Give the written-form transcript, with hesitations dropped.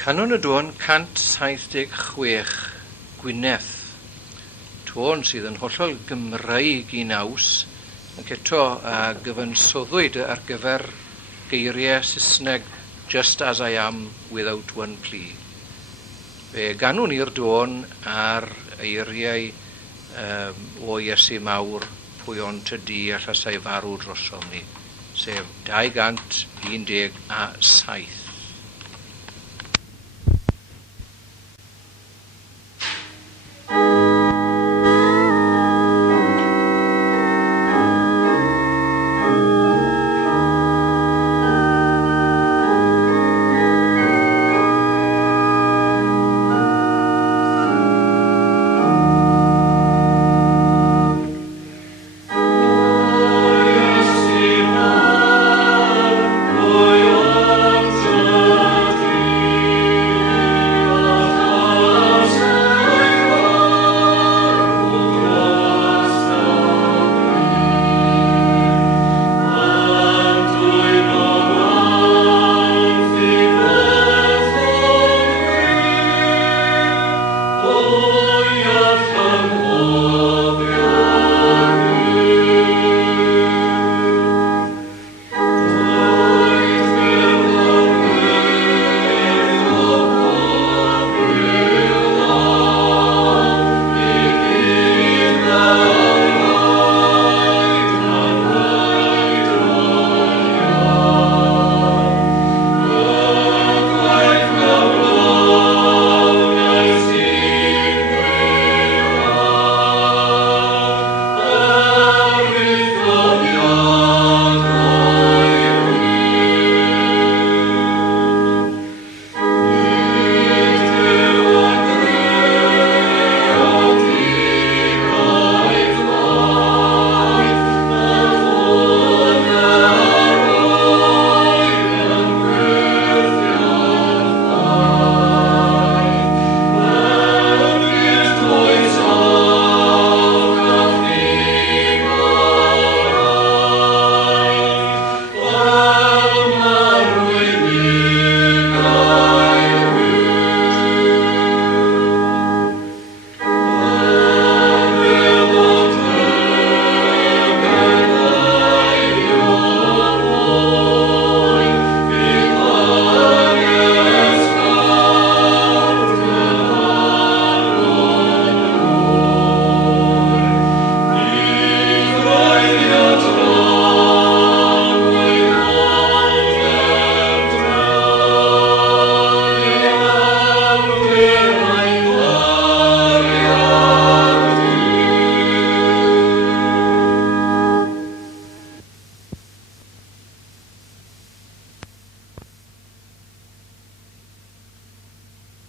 Canon y Dôn 176 Gwynedd. Tôn sydd yn hollol Gymraeg I naws, ac eto gyfansoddwyd ar gyfer geiriau Saesneg just as I am without one plea. Fe ganwn ni'r dôn ar eiriau o Iesu Mawr, pwy ond tydi a llasau farw drosom ni, sef 217.